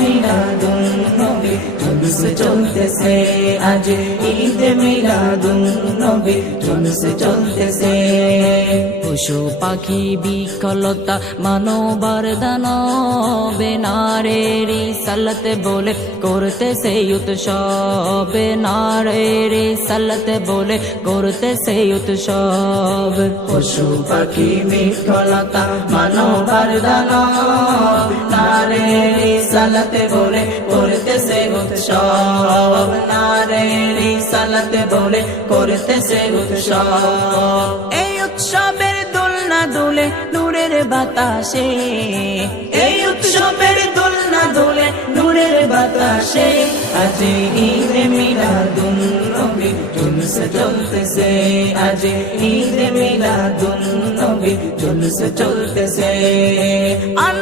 মিলাদুন নবী জুলুস চলতেছে আজ ঈদ মিলাদুন নবী জুলুস চলতেছে পশু পাখি বিকলতা মানবার দানবে নারের সালতে বলে করতে সেই উৎসব নারের সালতে বলে করতে সেই উৎসব পশু পাখি বিকলতা মানবার নারের সালতে বলে করতে সেই উৎসব। নারের সালতে বলে করতে সেই উৎসব। এই উৎসবের দোলনা দোলে নূরের বাতাসে। এই উৎসবের দোলনা দোলে নূরের বাতাসে। আজ ঈদ মিলাদুন নবী চলতেছে। আজ ঈদ মিলাদুন নবী চলতেছে। আনন্দে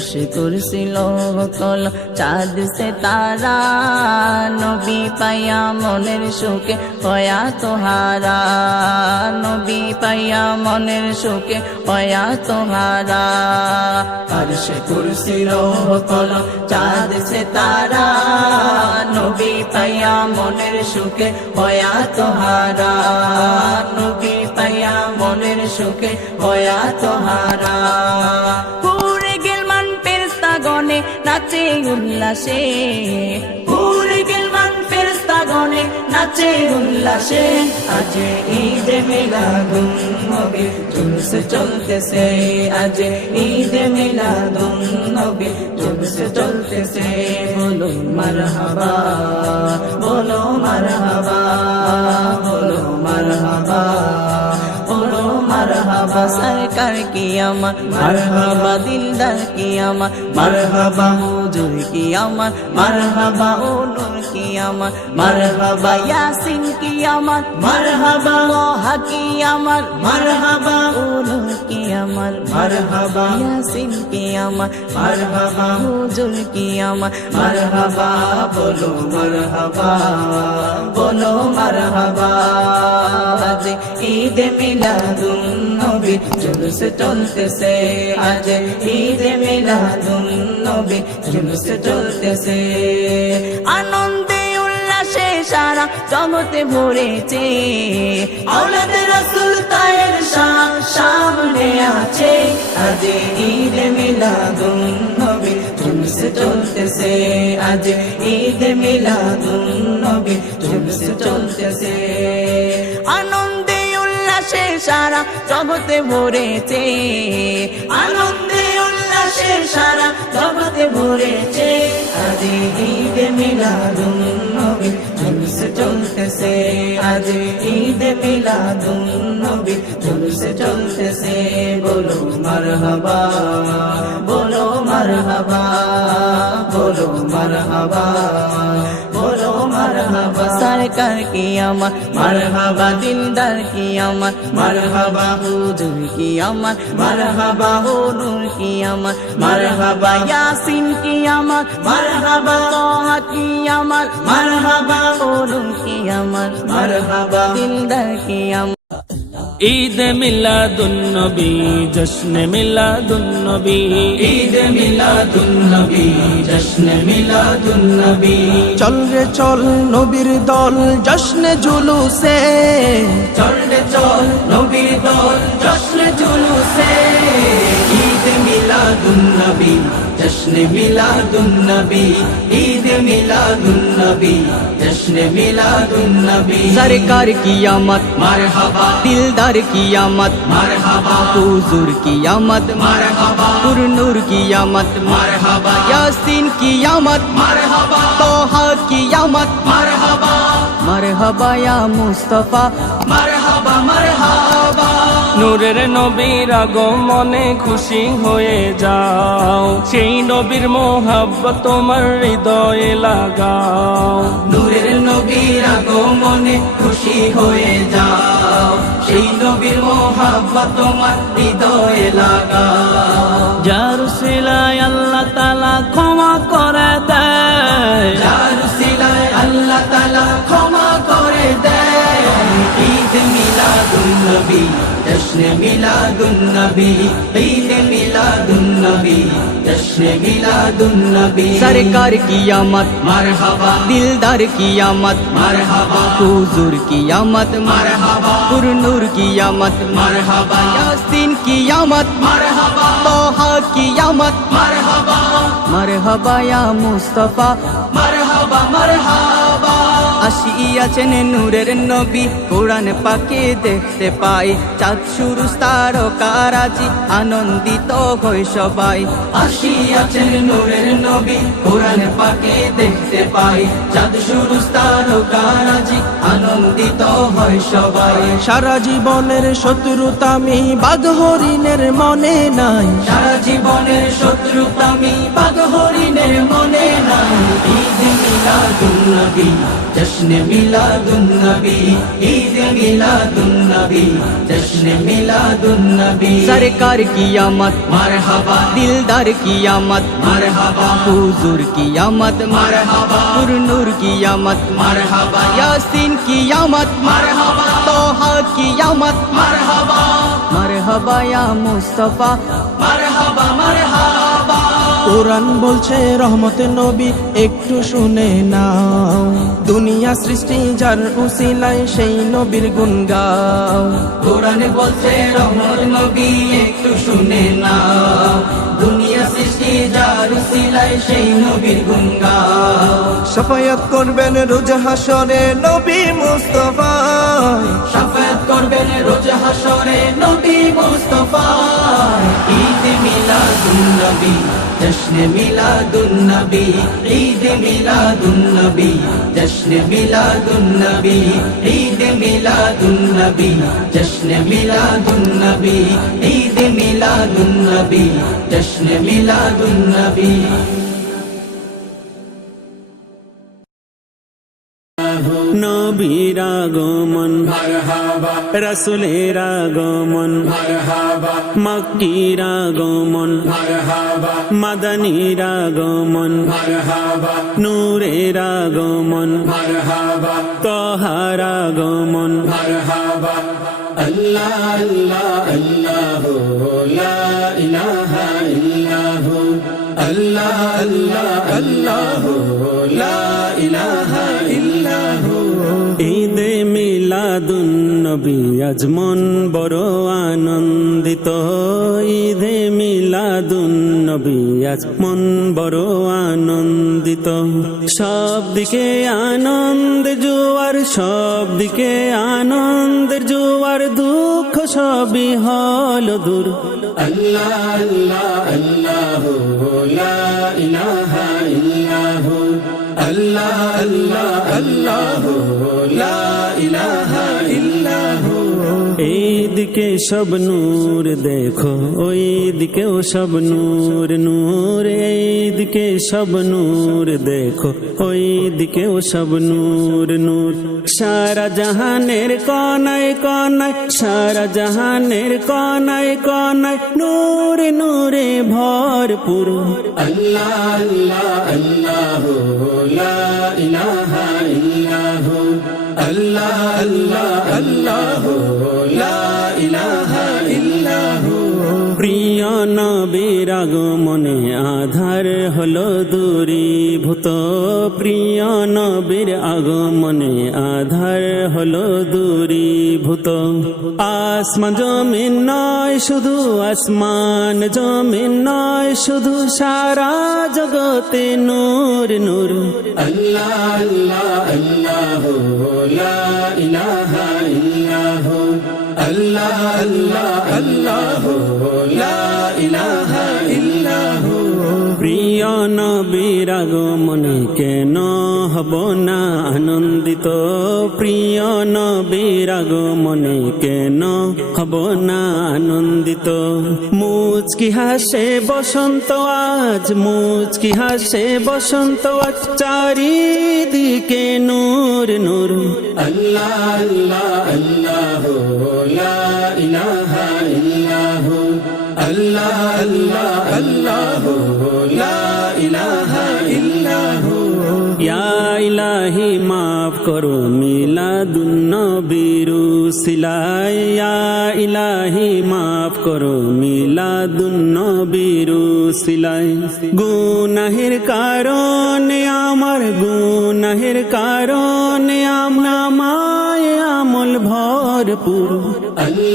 হর্ষ করছিল কল চাঁদ সে তারা নবী পাইয়া মনের সুখে হয়া তোহারা নবী পাইয়া মনের সুখে হয়া তোহারা হর্ষ করছিল কল চাঁদ সে তারা নবী পাইয়া মনের সুখে হয়া তোহারা নবী পাইয়া মনের সুখে হয়া তোহারা নাচে উল্লাসে। পুরে গেলমান ফেরস্তা গনে নাচে উল্লাসে। আজ ঈদ মিলাদুন, নবী জুলুস চলতেছে। আজ ঈদ মিলাদুন, নবী জুলুস চলতেছে। বলো মারহাবা বলো মারহাবা বলো মারহাবা। সরকার কি আমার? মারহাবা দিলদার কি আমার? মারহাবা হুজুর কি আমার? মারহাবা ও নূর কি আমার? মারহাবা ইয়াসিন কি আমার? মারহাবা লোহা কি আমার? মারহাবা ও নূর কি মারহাবা ইয়াসিন কি মারহাবা হুজুর কি মারহাবা বলো মারহাবা বলো মারহাবা। আজ জুলুস চলতেছে আজ জুলুস চলতেছে। আনন্দে উল্লাসে সারা জগতে ভরেছে, আওলাদ রাসূল তায়ের সামনে আছে। আজ ঈদ মিলাদুন নবী, জুলুস চলতেছে, আজ ঈদ মিলাদুন নবী, জুলুস চলতেছে। সারা জগতে ভরেছে। আনন্দে উল্লাসে সারা জগতে ভরেছে। আজ ঈদ মিলাদুন নবী, জুলুস চলতেছে। আজ ঈদ মিলাদুন নবী, জুলুস চলতেছে। বলো মারহাবা বলো মারহাবা বলো মারহাবা। সরকার কি আমার? মারহাবা দিলদার কি আমার? মারহাবা হুজুর কি আমার? মারহাবা নূর কি আমার? মারহাবা ইয়াসিন কি আমার? মারহাবা তোহা কি আমার? মারহাবা ও নূর কি আমার? মারহাবা দিলদার কি আমার? ঈদ মিলা মিলাদুন্নবী জশ্ন মিলাদুন্নবী। ঈদ মিলা মিলাদুন্নবী জশ্ন মিলাদুন্নবী। চল রে চল নবীর দল জশ্ন জুলুসে। চল রে চল নবীর দল জশ্ন জুলুসে। ঈদ মিলা মিলাদুন্নবী। জশ্ন মিলাদুন্নবী ঈদ মিলাদুন্নবী জশ্ন মিলাদুন্নবী। সরকার কিয়ামত মারহাবা। দিলদার কিয়ামত মারহাবা। হুজুর কিয়ামত মারহাবা। পুরনুর কিয়ামত মারহাবা। ইয়াসিন কিয়ামত মারহাবা। তোহা কিয়ামত। মারহাবা। মারহাবা ইয়া মুস্তাফা। মারহাবা। নূরের নবীর আগমনে খুশি হয়ে যাও। সেই নবীর মোহাব্বত তোমার হৃদয়ে লাগাও। নূরের নবীর আগমনে খুশি হয়ে যাও। সেই নবীর মোহাব্বত তোমার হৃদয়ে লাগাও। যার সিলাই আল্লাহ তালা ক্ষমা করে দেয়। যার আল্লাহ তালা ক্ষমা করে দেয়। ঈদ নবী জশ্ন মিলাদুন নবী ঈদ মিলাদুন নবী জশ্ন মিলাদুন নবী সরকার কিয়ামত মারহাবা দিলদার কিয়ামত মারহাবা হুজুর কিয়ামত মারহাবা পুরনুর কিয়ামত মারহাবা ইয়াসিন কিয়ামত মারহাবা তোহা কিয়ামত মারহাবা মারহাবা ইয়া মুস্তাফা মারহাবা মারহাবা আসিয়াছেন নূরের নবী কোরআন পাকে দেখতে পাই। চাঁদ শুরু তারকারাজি আনন্দিত হয় সবাই। আসিয়াছেন নূরের নবী কোরআন পাকে দেখতে পাই। চাঁদ শুরু তারকারাজি আনন্দিত হয় সবাই। সারা জীবনের শত্রুতামি বাঘ হরিণের মনে নাই। সারা জীবনের শত্রুতামি বাঘ মিলাদুন নবী জশ্ন মিলাদুন নবী ঈদ মিলাদুন নবী জশ্ন মিলাদুন নবী সরকার কিয়ামত মারহাবা দিলদার কিয়ামত মারহাবা হুজুর কিয়ামত মারহাবা পুরনুর কিয়ামত মারহাবা ইয়াসিন কিয়ামত মারহাবা তোহা কিয়ামত মারহাবা মারহাবা ইয়া মুস্তাফা মারহাবা মারহাবা কোরআন বলছে, রহমতে নবী, একটু শুনে নাও। দুনিয়া সৃষ্টি যার উসিলায় সেই নবীর গুণ গাও কোরআন বলছে, রহমত নবী, একটু শুনে নাও। দুনিয়া সৃষ্টি যার উসিলায় সেই নবীর গুণ গাও সাফায়াত করবেন রোজ হাসরে নবী মুস্তফা করবেন রোজ হাসরে নবী মুস্তাফা। ঈদ মিলাদুন নবী জশ্ন মিলাদুন নবী ঈদ মিলাদুন নবী জশ্ন মিলাদুন নবী ঈদ মিলাদুন নবী জশ্ন মিলাদুন নবী ঈদ মিলাদুন নবী জশ্ন মিলাদুন নবীর আগমন রসুলের আগমন মক্কির আগমন মদনীর আগমন নূরের আগমন তহার আগমন আল্লাহ আল্লাহ আল্লাহ, লা ইলাহা আল্লাহ আল্লাহ আল্লাহ, লা মিলাদুন নবী আজ মন বড় আনন্দিত। ঈদে মিলাদুন নবী আজ মন বড় আনন্দিত। সব দিকে আনন্দ জোয়ার, সব দিকে আনন্দের জোয়ার, দুঃখ সবই হল দূর। আল্লাহ আল্লাহ আল্লাহ ইলাহা আল্লাহ এইদিকে সব নূর দেখো ওই দিকেও সব নূর নূর এইদিকে সব নূর দেখো ওই দিকেও সব নূর নূর। সারা জাহানের কনায় কনায়, সারা জাহানের কনায় কনায়, নূরে নূরে ভরপুর। আল্লাহ আল্লাহ আল্লাহ লা আল্লাহ আল্লাহ আল্লাহ প্রিয় নবীর আগমনে আধার হলো দূরীভূত। প্রিয় নবীর আগমনে আধার হলো দূরীভূত আসমান জমিন নয় শুধু আসমান। জমিন নয় শুধু সারা জগতে নূর নূর। আল্লাহ আল্লাহ আল্লাহ ইলাহা ইল্লাহ। আল্লাহ আল্লাহ আল্লাহ ইলাহা ইল্লাহ। প্রিয় নবীর আগমনে কেন হব না আনন্দিত, প্রিয় নবীর আগমনে কেন? হব না আনন্দিত। মুচকি হাসে বসন্ত আজ, মুচকি হাসে বসন্ত আজ, চারিদিকে নূর নূর। আল্লাহ আল্লাহ আল্লাহ ইলাহা ইল্লাহ। আল্লাহ আল্লাহ আল্লাহ ইলাহি মাফ করো মিলাদুন্নবীরু সিলাই ইয়া ইলাহি মাফ করো মিলাদুন্নবীরু সিলাই গুনাহের কারণে আমার, গুনাহের কারণে আমরা মায় আমল ভরপুর। আল্লাহ